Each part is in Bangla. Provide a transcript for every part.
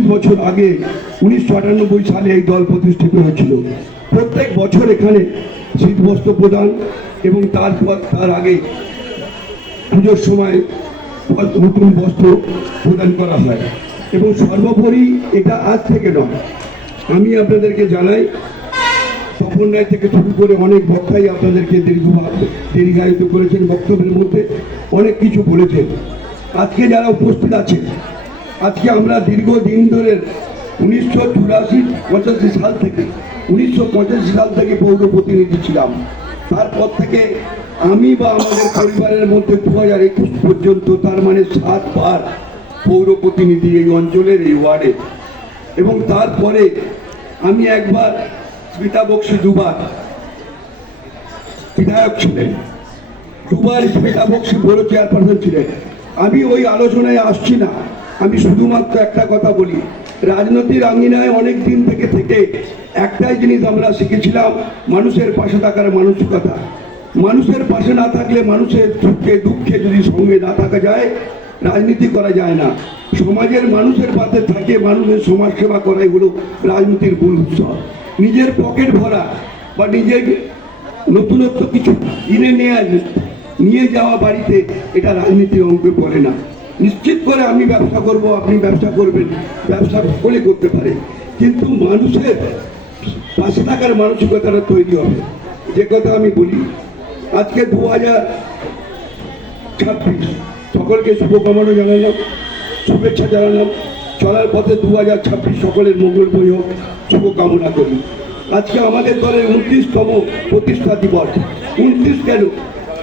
৩০ বছর আগে ১৯৯৮ সালে এই দল প্রতিষ্ঠিত হয়েছিল। প্রত্যেক বছর এখানে শীতবস্ত্র প্রদান এবং তার আগে পুজোর সময় নতুন বস্ত্র প্রদান করা হয়। এবং সর্বোপরি এটা আজ থেকে নয়, আমি আপনাদেরকে জানাই, তপন রায় থেকে শুরু করে অনেক বক্তাই আপনাদেরকে দীর্ঘায়িত করেছেন, বক্তব্যের মধ্যে অনেক কিছু বলেছেন। আজকে যারা উপস্থিত আছেন, আজকে আমরা দীর্ঘদিন ধরে ১৯৮৪ সাল থেকে ১৯৮৫ সাল থেকে পৌর প্রতিনিধি ছিলাম। তারপর থেকে আমি বা আমাদের পরিবারের মধ্যে ২০২১ পর্যন্ত, তার মানে ৭ বার পৌর প্রতিনিধি এই অঞ্চলের, এই ওয়ার্ডে। এবং তারপরে আমি একবার, স্মিতা বক্সী দুবার বিধায়ক ছিলেন, দুবার স্মিতা বক্সী বড় চেয়ারপারসন ছিলেন। আমি ওই আলোচনায় আসছি না, আমি শুধুমাত্র একটা কথা বলি, রাজনৈতিক আঙ্গিনায় অনেক দিন থেকে একটাই জিনিস আমরা শিখেছিলাম, মানুষের পাশে থাকার মানসিকতা। মানুষের পাশে না থাকলে, মানুষের সুখে দুঃখে যদি সঙ্গে না থাকা যায়, রাজনীতি করা যায় না। সমাজের মানুষের পাশে থাকে, মানুষের সমাজ সেবা করাই হলো রাজনীতির মূল উৎসব। নিজের পকেট ভরা বা নিজের নতুনত্ব কিছু কিনে নিয়ে যাওয়া বাড়িতে, এটা রাজনীতির অঙ্কে পড়ে না। নিশ্চিত করে আমি ব্যবসা করব, আপনি ব্যবসা করবেন, ব্যবসা সকলে করতে পারে, কিন্তু মানুষের পাশে থাকার মানসিকতাটা তৈরি হবে। যে কথা আমি বলি, আজকে 2026, সকলকে শুভকামনা জানালাম, শুভেচ্ছা জানালাম। চলার পথে 2026 সকলের মঙ্গলময় হোক, শুভকামনা করি। আজকে আমাদের দলের 29তম প্রতিষ্ঠা দিবস। 29 কেন?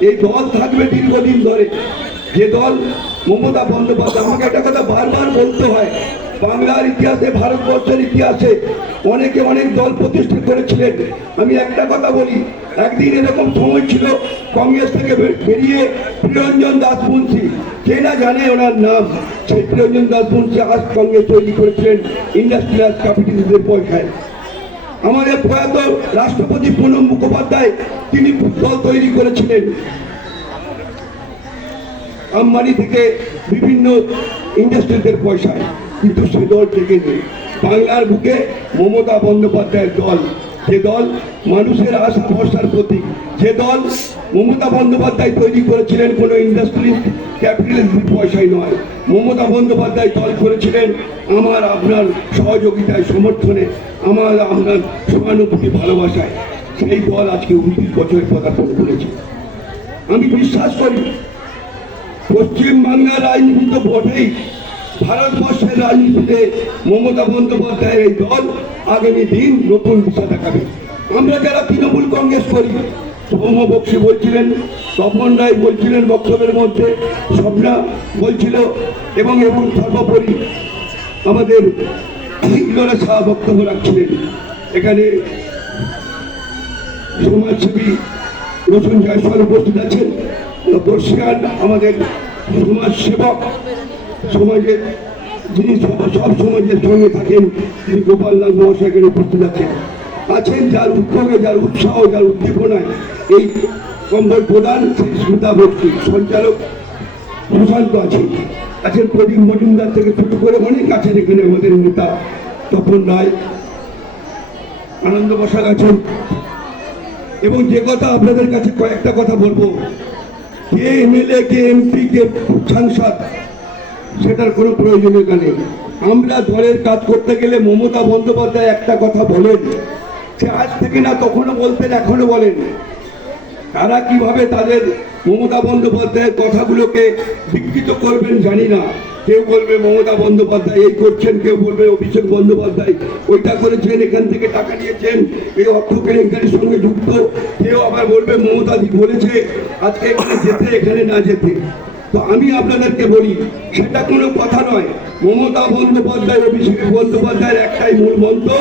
এই দল থাকবে দীর্ঘদিন ধরে, যে দল মমতা বন্দ্যোপাধ্যায়, আমাকে একটা কথা বারবার বলতে হয়, বাংলার ইতিহাসে, ভারতবর্ষের ইতিহাসে অনেকে অনেক দল প্রতিষ্ঠা করেছিলেন। আমি একটা কথা বলি, একদিন এরকম সময় ছিল, কংগ্রেস থেকে বেরিয়ে প্রিয়রঞ্জন দাসবংশী, কে না জানে ওনার নাম, সেই প্রিয়রঞ্জন দাসবংশী আজ কংগ্রেস তৈরি করেছিলেন ইন্ডাস্ট্রিয়াল ক্যাপিটালিস্টদের পয়সায়। আমাদের প্রয়াত রাষ্ট্রপতি প্রণব মুখোপাধ্যায়, তিনি দল তৈরি করেছিলেন আম্বানি থেকে বিভিন্ন ইন্ডাস্ট্রিদের পয়সায়, কিন্তু সে দল থেকে নেই। বাংলার বুকে মমতা বন্দ্যোপাধ্যায়ের দল, যে দল মানুষের আশা ভরসার প্রতীক, যে দল মমতা বন্দ্যোপাধ্যায় তৈরি করেছিলেন কোনো ইন্ডাস্ট্রি ক্যাপিটালিস্টের পয়সায় নয়। মমতা বন্দ্যোপাধ্যায় দল করেছিলেন আমার আপনার সহযোগিতায়, সমর্থনে, আমার আপনার সহানুভূতি, ভালোবাসায়। সেই দল আজকে 29 বছরের পদার্পণ করেছে। আমি বিশ্বাস করি পশ্চিমবাংলার রাজনীতি তো বটেই, ভারতবর্ষের রাজনীতিতে মমতা বন্দ্যোপাধ্যায়ের এই দল আগামী দিন নতুন দিশা দেখাবে। আমরা যারা তৃণমূল কংগ্রেস করি, সৌম্য বক্সী বলছিলেন, তপন রায় বলছিলেন বক্তব্যের মধ্যে, স্বপ্না বলছিল, এবং সর্বোপরি আমাদের ইলোরা শাহ বক্তব্য রাখছিলেন। এখানে সমাজসেবী রোশন জয়সওয়াল উপস্থিত আছেন, বর্ষিয়ান আমাদের সমাজ সেবক, সমাজের যিনি সব সমাজের সঙ্গে থাকেন, তিনি গোপালনাথ মহাশয় এখানে উপস্থিত আছেন, যার উদ্যোগে, যার উৎসাহ, যার উদ্দীপনায় এই কম্বল প্রদান, শ্রী স্মিতা বক্সী, সঞ্চালক সুশান্ত আছেন প্রদীপ মজুমদার থেকে শুরু করে অনেক আছেন এখানে, আমাদের নেতা তপন রায়, আনন্দ বসাক আছেন। এবং যে কথা আপনাদের কাছে কয়েকটা কথা বলবো, কে এমএলএ, কে এমপি, কে সাংসদ, সেটার কোনো প্রয়োজনীয়তা নেই। আমরা দলের কাজ করতে গেলে মমতা বন্দ্যোপাধ্যায় একটা কথা বলেন, সে আজ থেকে না, তখনও বলতেন, এখনো বলেন। তারা কিভাবে তাদের মমতা বন্দ্যোপাধ্যায়ের কথাগুলোকে বিকৃত করবেন জানি না। কেউ বলবে মমতা বন্দ্যোপাধ্যায় এই করছেন, কেউ বলবে অভিষেক বন্দ্যোপাধ্যায় ওইটা করেছেন, এখান থেকে টাকা নিয়েছেন, এই অর্থ কেলেঙ্কারির সঙ্গে যুক্ত। কেউ আবার বলবে মমতাদি বলেছে আজকে এখানে যেতে, এখানে না যেতে। তো আমি আপনাদেরকে বলি, সেটা কোনো কথা নয়। মমতা বন্দ্যোপাধ্যায়, অভিষেক বন্দ্যোপাধ্যায়ের একটাই মূল মন্ত্র,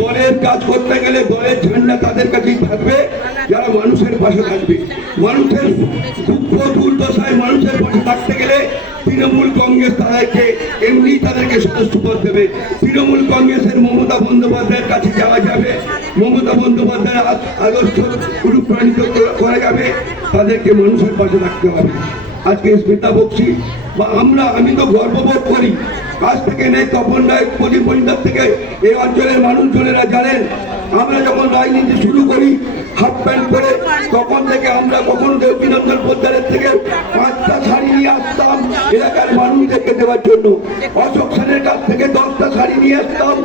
দলের কাজ করতে গেলে দলের ঝান্ডা তাদের কাছেই থাকবে যারা মানুষের পাশে থাকবে। মানুষের দুঃখ দুর্দশায় মানুষের পাশে থাকতে গেলে তৃণমূল কংগ্রেস তাদেরকে এমনি তাদেরকে সদস্যপদ দেবে। তৃণমূল কংগ্রেসের মমতা বন্দ্যোপাধ্যায়ের কাছে যাওয়া যাবে, মমতা বন্দ্যোপাধ্যায়ের আদর্শ অনুপ্রাণিত করা যাবে, তাদেরকে মানুষের পাশে রাখতে হবে। আজকে স্মিতা বক্সী বা আমি তো গর্ববোধ করি কাছ থেকে নেই তপন রায় প্রদীপ মজুমদার থেকে এই অঞ্চলের মানুষজনেরা জানেন আমরা যখন রাজনীতি শুরু করি হাফ প্যান্ট করে তখন থেকে আমরা কখনো দেবকীনন্দন পোদ্দারের থেকে 5টা শাড়ি নিয়ে আসতাম এলাকার মানুষদেরকে দেওয়ার জন্য, অশোক সেনের কাছ থেকে 10টা শাড়ি নিয়ে আসতাম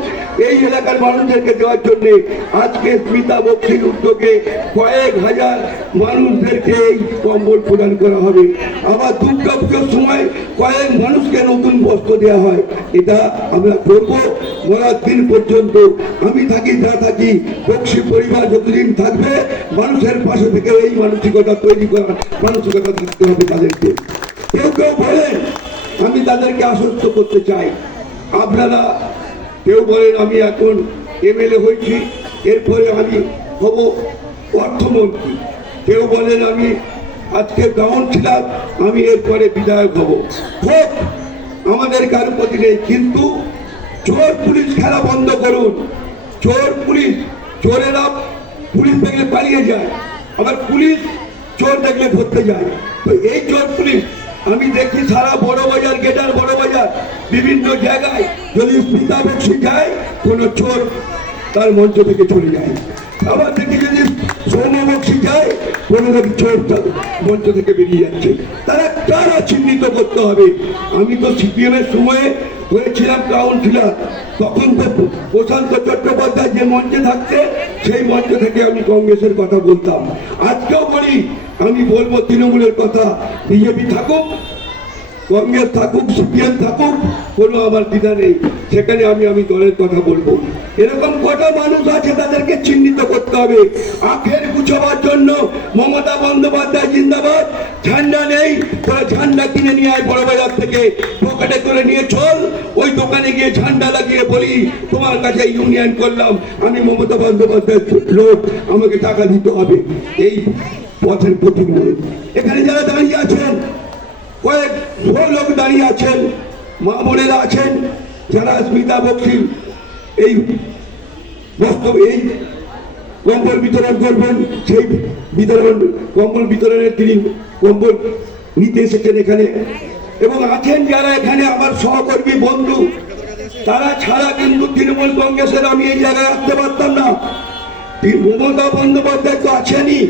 এই এলাকার মানুষদেরকে দেওয়ার জন্য। আজকে স্মিতা বক্সির উদ্যোগে কয়েক হাজার মানুষদেরকে এই কম্বল প্রদান করা হবে। আবার দুর্গা পুজোর সময় কয়েক মানুষকে নতুন বস্ত্র দেওয়া হয়। এটা আমরা করবো মরার দিন পর্যন্ত। আমি থাকি যা থাকি বক্সি পরিবার যতদিন থাকবে মানুষের পাশে থেকে এই মানসিকতা তৈরি করার মানসিকতা থাকতে হবে তাদেরকে। কেউ কেউ বলেন আমি তাদেরকে আশ্বস্ত করতে চাই, আপনারা কেউ বলেন আমি এখন এমএলএ হয়েছি এরপরে আমি হব অর্থমন্ত্রী, কেউ বলেন আমি আজকে কাউন্সিলর আমি এরপরে বিধায়ক হব। হোক, আমাদের কারো প্রতি নেই, কিন্তু চোর পুলিশ খেলা বন্ধ করুন। চোর পুলিশ, চোরেরা পুলিশ দেখলে পালিয়ে যায়, আবার পুলিশ চোর দেখলে ধরতে যায়। তো এই চোর পুলিশ আমি দেখি সারা বড় বাজার, গেটার বড় বাজার বিভিন্ন জায়গায় যদি স্মিতা বক্সি যায় কোনো চোর তার মঞ্চ থেকে চলে যায়। আবার দেখি যদি সৌম্য বক্সি যায় কোনো দেখি চোর মঞ্চ থেকে বেরিয়ে যাচ্ছে। তারা কারা চিহ্নিত করতে হবে। আমি তো সিপিএম এর সময়ে হয়েছিলাম কাউন্সিলর, তখন তো প্রশান্ত চট্টোপাধ্যায় যে মঞ্চে থাকতে সেই মঞ্চ থেকে আমি কংগ্রেসের কথা বলতাম। আজকেও বলি, আমি বলবো তৃণমূলের কথা, বিজেপি থাকুক, কংগ্রেস থাকুক, সিপিএম থাকুক, কোনো আমার দ্বিধা নেই, সেখানে আমি দলের কথা বলবো। এরকম কটা মানুষ আছে তাদেরকে চিহ্নিত করতে হবে। আখের গুছাবার জন্য মমতা বন্দ্যোপাধ্যায় জিন্দাবাদ, ঝান্ডা নেই তোরা ঝান্ডা কিনে নিয়ে আয় বড় বাজার থেকে, পকেটে করে নিয়ে চল, ওই দোকানে গিয়ে ঝান্ডা লাগিয়ে বলি তোমার কাছে ইউনিয়ন করলাম, আমি মমতা বন্দ্যোপাধ্যায়ের লোক, আমাকে টাকা দিতে হবে। এই পথের প্রতীক নয়। এখানে যারা দাঁড়িয়ে আছেন কয়েক লোক দাঁড়িয়ে আছেন, মা বোনেরা আছেন যারা স্মিতা বক্সির এই বাস্তবে এই কম্বল বিতরণ করবেন, সেই বিতরণ কম্বল বিতরণের তিনি কম্বল নিতে এসেছেন এখানে। এবং আছেন যারা এখানে আমার সহকর্মী বন্ধু, তারা ছাড়া কিন্তু তৃণমূল কংগ্রেসের আমি এই জায়গায় আসতে পারতাম না। মমতা বন্দ্যোপাধ্যায় তো আছেনই,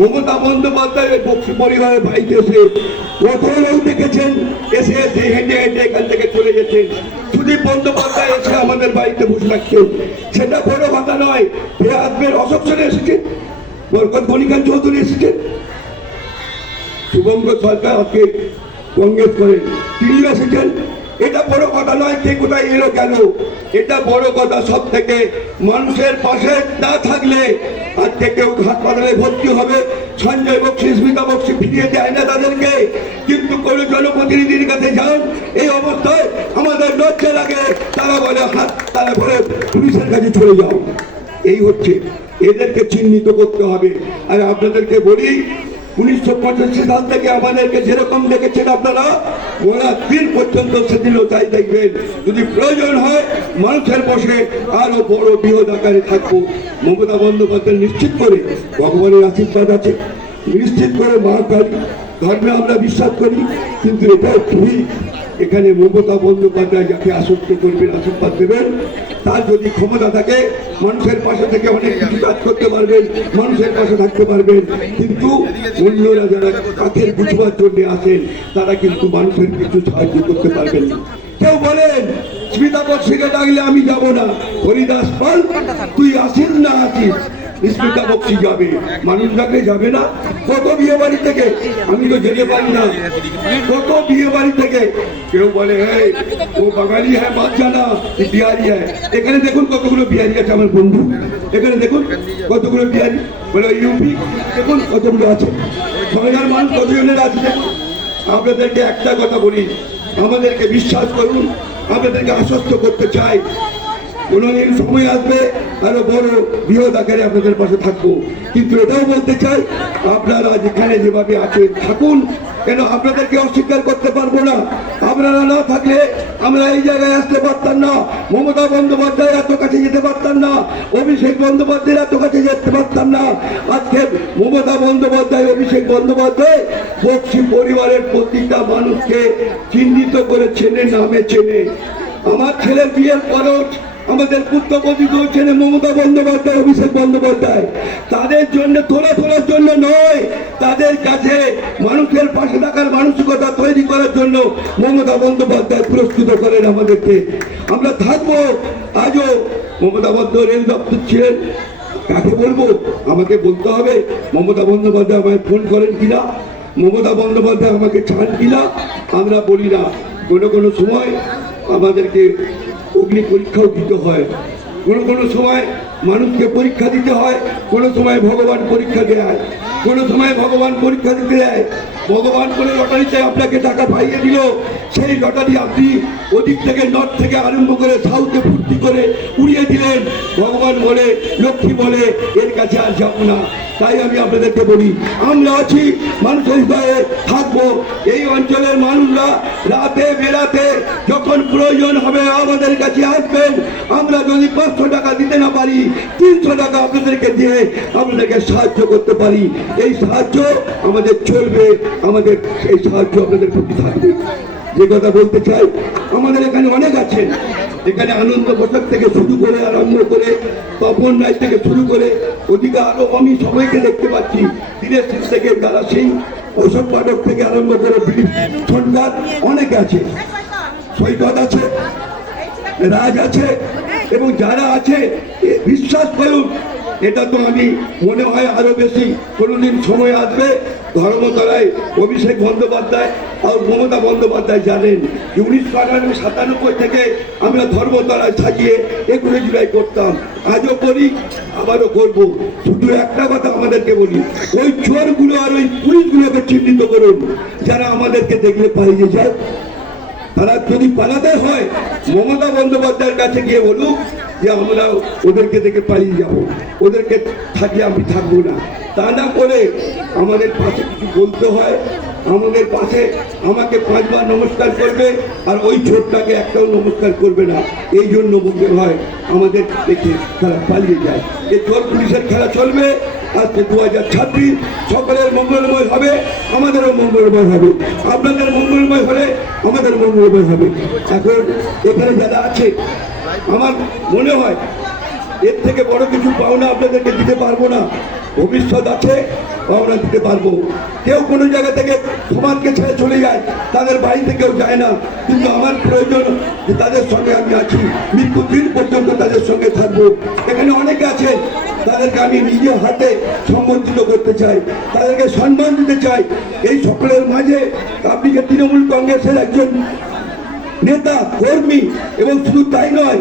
মমতা বন্দ্যোপাধ্যায় বক্সি পরিবারের বাড়িতে এসে কত লোক দেখেছেন, এসে এসে হেঁটে হেঁটে এখান থেকে চলে গেছেন। সুদীপ বন্দ্যোপাধ্যায় এসে আমাদের বাড়িতে বসে থাকতেন, সেটা বড় কথা নয়। আজকের অশোক সেন এসেছেন, বরকত গণিকান চৌধুরী এসেছেন, শুভঙ্কর সরকার আজকে কংগ্রেস করেন, তিনি এসেছেন। এটা বড় কথা নয় কে কোথায় এলো কেন, এটা বড় কথা সব থেকে মানুষের পাশে না থাকলে আজকে কেউ হাসপাতালে ভর্তি হবে, সঞ্জয় বক্সি, স্মিতা বক্সি ফিরিয়ে দেয় না তাদেরকে, কিন্তু কোনো জনপ্রতিনিধির কাছে যান এই অবস্থায় আমাদের লজ্জা লাগে, তারা বলে হাত, তারা বলে পুলিশের কাছে চলে যাও। এই হচ্ছে, এদেরকে চিহ্নিত করতে হবে। আর আপনাদেরকে বলি 1985 সাল থেকে আমাদেরকে যেরকম দেখেছেন আপনারা, ওরা দিন পর্যন্ত সেদিনও তাই দেখবেন। যদি প্রয়োজন হয় মানুষের বসে আরো বড় বৃহৎ আকারে থাকবো। মমতা বন্দ্যোপাধ্যায় নিশ্চিত করে ভগবানের আশীর্বাদ আছে, নিশ্চিত করে মা কালী ধর্মে আমরা বিশ্বাস করি, কিন্তু এটাও ঠিক এখানে মমতা বন্দ্যোপাধ্যায় যাকে আশ্বস্ত করবেন, আশীর্বাদ দেবেন, তার যদি ক্ষমতা থাকে মানুষের পাশে থেকে অনেক কিছু কাজ করতে পারবেন, মানুষের পাশে থাকতে পারবেন। কিন্তু অন্যরা যারা কাকের বুঝবার জন্য আসেন তারা কিন্তু মানুষের কিছু সাহায্য করতে পারবেন না। কেউ বলেন স্মিতা বক্সিকে ডাকলে আমি যাব না, হরিদাস পাল তুই আসিস না আসিস, স্মিতা বক্সি যাবে, মানুষ ডাকলে যাবে না। কত বিয়ে বাড়ি থেকে, আমি তো যেতে পারি না, কত বিয়ে বাড়ি থেকে কেউ বলে হ্যাঁ ও বাঙালি হ্যাঁ বাচ্চা না বিহারি হ্যাঁ। এখানে দেখুন কতগুলো বিহারি আছে আমার বন্ধু, এখানে দেখুন কতগুলো বিহারি, বলে ইউপি দেখুন কতগুলো আছে, বাংলার মানুষ কতজনের আছে দেখুন। আপনাদেরকে একটা কথা বলি, আমাদেরকে বিশ্বাস করুন, আপনাদেরকে আশ্বস্ত করতে চাই, কোনদিন সময় আসবে আরো বড় বৃহৎ আকারে আপনাদের পাশে থাকবো। কিন্তু এটাও বলতে চাই আপনারা যেখানে যেভাবে আছেন থাকুন, কেন আপনাদেরকে অস্বীকার করতে পারবো না। আপনারা না থাকলে আমরা এই জায়গায় আসতে পারতাম না, মমতা বন্দ্যোপাধ্যায় এত কাছে যেতে পারতাম না, অভিষেক বন্দ্যোপাধ্যায় এত কাছে যেতে পারতাম না। আজকে মমতা বন্দ্যোপাধ্যায়, অভিষেক বন্দ্যোপাধ্যায় বক্সি পরিবারের প্রতিটা মানুষকে চিহ্নিত করে চেনে, নামে চেনে। আমার ছেলের বিয়ের পরও আমাদের পুত্রবধূ ছেলে মমতা বন্দ্যোপাধ্যায়, অভিষেক বন্দ্যোপাধ্যায়, তাদের জন্য তোলার জন্য নয়, তাদের কাছে মানুষের পাশে থাকার মানসিকতা তৈরি করার জন্য মমতা বন্দ্যোপাধ্যায় পুরস্কৃত করেন আমাদেরকে। আমরা থাকবো। আজও মমতা বন্দ্যোপাধ্যায় রেল দপ্তর ছিলেন, কাকে বলবো? আমাকে বলতে হবে মমতা বন্দ্যোপাধ্যায় আমায় ফোন করেন কিনা, মমতা বন্দ্যোপাধ্যায় আমাকে চান কিনা। আমরা বলি না। কোনো সময় আমাদেরকে অগ্নি পরীক্ষাও দিতে হয়, কোনো সময় মানুষকে পরীক্ষা দিতে হয়, কোনো সময় ভগবান পরীক্ষা দেয়, কোনো সময় ভগবান পরীক্ষা দিতে দেয়। ভগবান করে লটারিতে আপনাকে টাকা পাইয়ে দিল, সেই লটারি আপনি ওদিক থেকে নর্থ থেকে আরম্ভ করে সাউথে ফুর্তি করে উড়িয়ে দিলেন। ভগবান বলে, লক্ষ্মী বলে, এর কাছে আর যাবো না। তাই আমি আপনাদেরকে বলি, আমরা আছি, মানুষের হৃদয়ে থাকবো। এই অঞ্চলের মানুষরা রাতে বেরাতে যখন প্রয়োজন হবে আমাদের কাছে আসবেন। আমরা যদি 500 টাকা দিতে না পারি, 300 টাকা আপনাদেরকে দিয়ে আপনাদেরকে সাহায্য করতে পারি। এই সাহায্য আমাদের চলবে, আমাদের এই সাহায্য আপনাদের প্রতি থাকবে। যে কথা বলতে চাই, আমাদের এখানে অনেক আছেন। এখানে আনন্দ বসাক থেকে শুরু করে আরম্ভ করে তপন রায় থেকে শুরু করে ওদিকে আরো আমি সবাইকে দেখতে পাচ্ছি। দীনেশ সিং থেকে দারা সিং, অশোক পাঠক থেকে আরম্ভ করে দিলীপ সরকার, অনেকে আছে। সৈকত আছে, রাজ আছে, এবং যারা আছে বিশ্বাস করুন, এটা তো আমি মনে হয় আরো বেশি কোনোদিন সময় আসবে। ধর্মতলায় অভিষেক বন্দ্যোপাধ্যায় আর মমতা বন্দ্যোপাধ্যায় জানেন যে 1997 থেকে আমরা ধর্মতলায় সাজিয়ে 21 জুলাই করতাম, আজও করি, আবারও করব। শুধু একটা কথা আমাদেরকে বলি, ওই চোরগুলো আর ওই পুলিশগুলোকে চিহ্নিত করুন যারা আমাদেরকে দেখলে পালিয়ে যায়। তারা যদি পালাতে হয় মমতা বন্দ্যোপাধ্যায়ের কাছে গিয়ে বলুক যে আমরা ওদেরকে দেখে পালিয়ে যাব, ওদেরকে থাকলে আমি থাকবো না। তা না করে আমাদের পাশে কিছু বলতে হয়, আমাদের পাশে আমাকে 5 বার নমস্কার করবে আর ওই ছোটটাকে একটাও নমস্কার করবে না। এই জন্য বলতে হয় আমাদের দেখে তারা পালিয়ে যায়। এই চোর পুলিশের খেলা চলবে। আজকে 2026 সকলের মঙ্গলময় হবে, আমাদেরও মঙ্গলময় হবে। আপনাদের মঙ্গলময় হলে আমাদের মঙ্গলময় হবে। এখন এখানে যারা আছে, আমার মনে হয় এর থেকে বড় কিছু পাওনা আপনাদেরকে দিতে পারবো না। ভবিষ্যৎ আছে, পাওনা দিতে পারবো। কেউ কোনো জায়গা থেকে সমাজকে ছেড়ে চলে যায়, তাদের বাড়িতে কেউ যায় না, কিন্তু আমার প্রয়োজন যে তাদের সঙ্গে আমি আছি, মৃত্যুর দিন পর্যন্ত তাদের সঙ্গে থাকবো। এখানে অনেকে আছে, তাদেরকে আমি নিজের হাতে সম্বর্ধিত করতে চাই, তাদেরকে সম্মান দিতে চাই। এই সকলের মাঝে আপনি যে তৃণমূল কংগ্রেসের একজন নেতা কর্মী, এবং শুধু তাই নয়,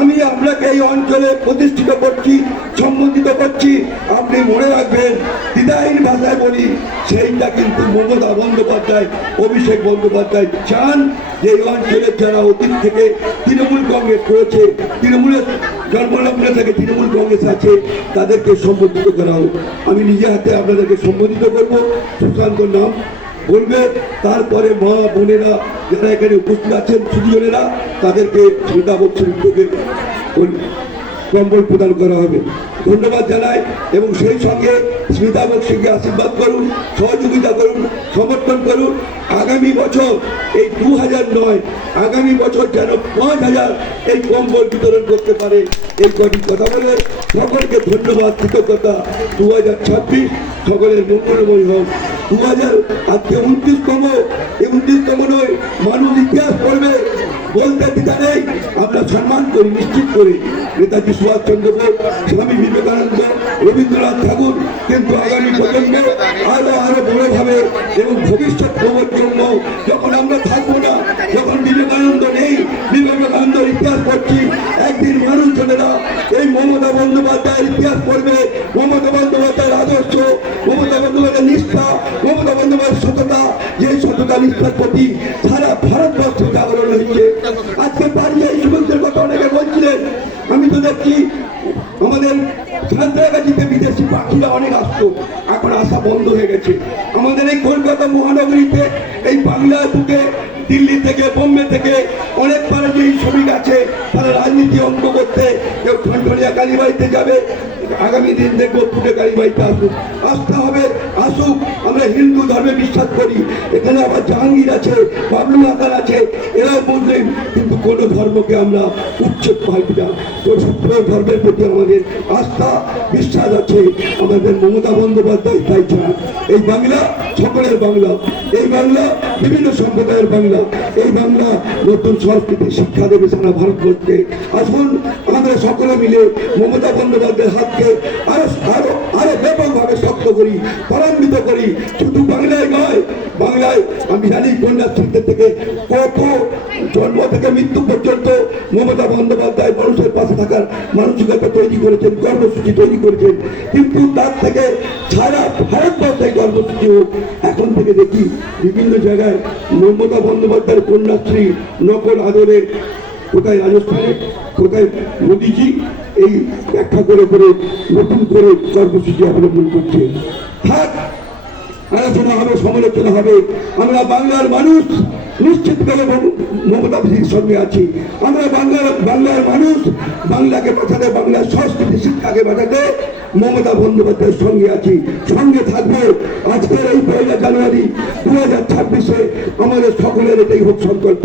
আমি আপনাকে এই অঞ্চলে প্রতিষ্ঠিত করছি, সম্বোধিত করছি। আপনি মনে রাখবেন, দ্বিধাহীন ভাষায় বলি, সেইটা কিন্তু মমতা বন্দ্যোপাধ্যায়, অভিষেক বন্দ্যোপাধ্যায় চান যে এই অঞ্চলের যারা অতীত থেকে তৃণমূল কংগ্রেস করেছে, তৃণমূলের জন্মলগ্ন থেকে তৃণমূল কংগ্রেস আছে, তাদেরকে সম্বোধিত করা হোক। আমি নিজে হাতে আপনাদেরকে সম্বোধিত করবো, সুশান্ত নাম বলবে, তারপরে মা বোনেরা যারা এখানে উপস্থিত আছেন সুদীজনেরা, তাদেরকে শ্রদ্ধা বৎসর উদ্যোগে কম্বল প্রদান করা হবে। ধন্যবাদ জানাই, এবং সেই সঙ্গে স্মিতা বক্সিকে আশীর্বাদ করুন, সহযোগিতা করুন, সমর্থন করুন। আগামী বছর এই 2000 নয়, আগামী বছর যেন 5000 এই কম্বল বিতরণ করতে পারে। এই কটি কথা বলে সকলকে ধন্যবাদ, কৃতজ্ঞতা। 2026 সকলের মঙ্গলময় হোক। 2000 আজকে 29তম, এই 29তম নয়, মানুষ ইতিহাস পড়বে, বলতে দ্বিধা নেই। আমরা সম্মান করি নিশ্চিত করে নেতাজি সুভাষচন্দ্র বোস, স্বামী বিবেকানন্দ, রবীন্দ্রনাথ ঠাকুর, কিন্তু আগামী প্রজন্মে আরো বড়ভাবে এবং ভবিষ্যৎ প্রজন্ম যখন আমরা থাকবো না, যখন বিবেকানন্দ নেই, বিবেকানন্দের ইতিহাস পড়ছি, একদিন মানুষজনেরা এই মমতা বন্দ্যোপাধ্যায়ের ইতিহাস পড়বে, মমতা বন্দ্যোপাধ্যায়ের আদর্শ, মমতা বন্দ্যোপাধ্যায়ের নিষ্ঠা, মমতা বন্দ্যোপাধ্যায়ের সততা, যে সততা নিষ্ঠার প্রতি সারা ভারতবর্ষে জাগরণ হয়েছে। আজকে পারিয়ে এই সমস্তের কথা অনেকে বলছিলেন, আমি তো দেখছি আমাদের সাঁতরাগাছিতে বিদেশি পাখিরা অনেক আসতো, এখন আসা বন্ধ হয়ে গেছে। আমাদের এই কলকাতা মহানগরীতে, এই বাংলার বুকে, দিল্লি থেকে, বোম্বে থেকে অনেক পাড়াজয়ী শ্রমিক আছে, তারা রাজনীতি অঙ্ক করতে, কেউ ঠনঠনিয়া কালীবাড়িতে যাবে। আগামী দিন দেখবো ফুটে কালীবাড়িতে আসুক, আসতে হবে, আসুক। আমরা আমরা হিন্দু ধর্মে বিশ্বাস করি, এখানে আবার জাহাঙ্গীর আছে, বাবলু আকার আছে, এরাও মুসলিম, কিন্তু কোনো ধর্মকে আমরা উচ্ছেদ পাই না। তো সব ধর্মের প্রতি আমাদের আস্থা বিশ্বাস আছে। আমাদের মমতা বন্দ্যোপাধ্যায় তাই ছাড়া এই বাংলা সকলের বাংলা, এই বাংলা বিভিন্ন সম্প্রদায়ের বাংলা, এই বাংলা নতুন সংস্কৃতি শিক্ষা দেবে সারা ভারতবর্ষে। আসুন আমরা সকলে মিলে মমতা বন্দ্যোপাধ্যায়ের হাতকে আরো আরো আরো ব্যাপকভাবে শক্ত করি, ত্বরান্বিত করি। শুধু বাংলায় নয়, বাংলায় আমি জানি কন্যাশ্রীদের থেকে কত জন্ম থেকে মৃত্যু পর্যন্ত মমতা বন্দ্যোপাধ্যায় মানুষের পাশে থাকার মানসিকতা তৈরি করেছেন, কর্মসূচি তৈরি করেছেন। কিন্তু তার থেকে সারা ভারতবর্ষে কর্মসূচি হোক। এখন থেকে দেখি বিভিন্ন জায়গায় মমতা বন্দ্যোপাধ্যায়ের কন্যাশ্রী নকল আদরে, কোথায় রাজস্থানে, কোথায় মোদীজি এই ব্যাখ্যা করে করে নতুন করে কর্মসূচি অবলম্বন করছে। থাক, আলোচনা হবে, সমালোচনা হবে। আমরা বাংলার মানুষ নিশ্চিতভাবে মমতা দিদির সঙ্গে আছি। আমরা বাংলার মানুষ বাংলাকে বাঁচাতে, বাংলার সংস্কৃতি শিক্ষাকে বাঁচাতে মমতা বন্দ্যোপাধ্যায়ের সঙ্গে আছি, সঙ্গে থাকবো। আজকের এই 1 জানুয়ারি 2026-এ আমাদের সকলের এটাই হোক সংকল্প।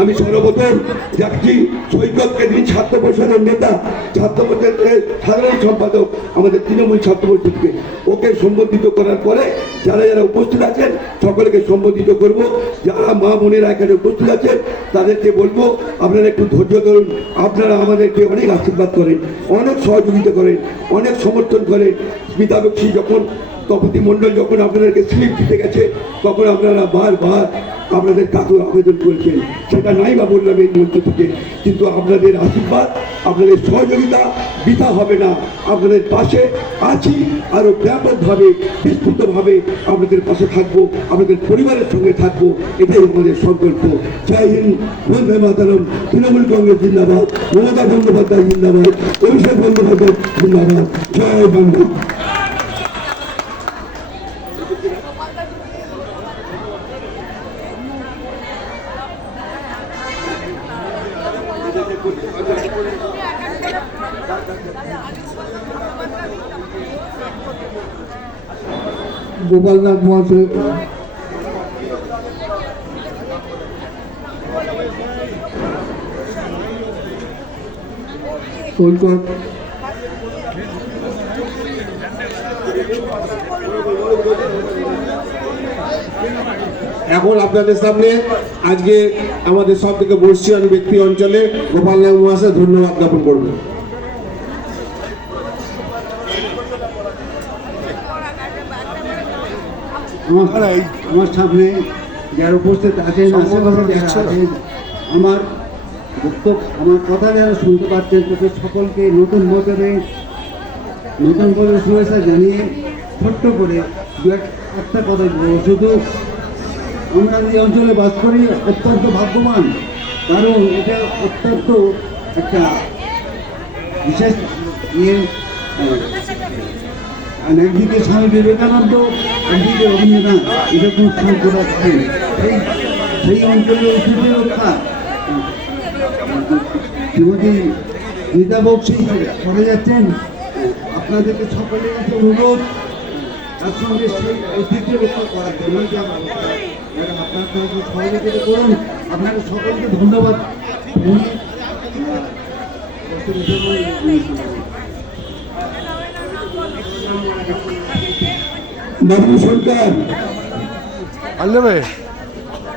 আমি সর্বপ্রথম যাচ্ছি সৈকতকে, যিনি ছাত্র পরিষদের নেতা, ছাত্র পরিষদের সাধারণ সম্পাদক আমাদের তৃণমূল ছাত্র পরিষদকে, ওকে সম্বোধিত করার পরে যারা যারা উপস্থিত আছেন সকলকে সম্বোধিত করব। যারা মা বোনেরা এখানে উপস্থিত আছেন তাদেরকে বলবো আপনারা একটু ধৈর্য ধরুন। আপনারা আমাদেরকে অনেক আশীর্বাদ করেন, অনেক সহযোগিতা করেন, অনেক সমর্থন করেন। স্মিতা বক্সী যখন, তপতি মণ্ডল যখন আপনাদেরকে স্লিপ দিতে গেছে, তখন আপনারা বারবার আপনাদের কাকুর আবেদন করেছেন, সেটা নাই বা বললাম এই মঞ্চ থেকে। কিন্তু আপনাদের আশীর্বাদ, আপনাদের সহযোগিতা বৃথা হবে না। আপনাদের পাশে আছি, আরও ব্যাপকভাবে বিস্তৃতভাবে আপনাদের পাশে থাকবো, আপনাদের পরিবারের সঙ্গে থাকবো, এটাই আমাদের সংকল্প। জয় হিন্দ, বন্দে মাতরম। তৃণমূল কংগ্রেস জিন্দাবাদ, মমতা বন্দ্যোপাধ্যায় জিন্দাবাদ, অভিষেক বন্দ্যোপাধ্যায় জিন্দাবাদ। জয় বাংলা। গোপালনাথ মহাশয়, সৈকত, এখন আপনাদের সামনে আজকে আমাদের সব থেকে বর্ষীয়ান ব্যক্তি অঞ্চলে গোপালনাথ মহাশয় ধন্যবাদ জ্ঞাপন করবেন। আমার সামনে যারা উপস্থিত আছেন, আশেপাশে যারা আছেন, আমার বক্তব্য, আমার কথা যারা শুনতে পাচ্ছেন, তাদের সকলকে নতুন বছরে শুভেচ্ছা জানিয়ে ছোট্ট করে একটা কথা বলবো। শুধু আমরা যে অঞ্চলে বাস করি অত্যন্ত ভাগ্যবান, কারণ এটা অত্যন্ত একটা বিশেষ ইয়ে। আর একদিকে স্বামী বিবেকানন্দ, একদিকে রবীন্দ্রনাথ, এরকম স্থান করা থাকেন। সেই অঞ্চলের ঐতিহ্য রক্ষা শ্রীমতী স্মিতা বক্সী করে যাচ্ছেন। আপনাদেরকে সকলের কাছে অনুরোধ, তার সঙ্গে সেই ঐতিহ্য রক্ষা করার জন্য যে আপনার সহযোগিতা করুন। আপনাকে সকলকে ধন্যবাদ। বাবু সরকার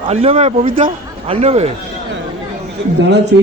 আনলেবে পবিত্রা আনলেবে দাঁড়াচ্ছি।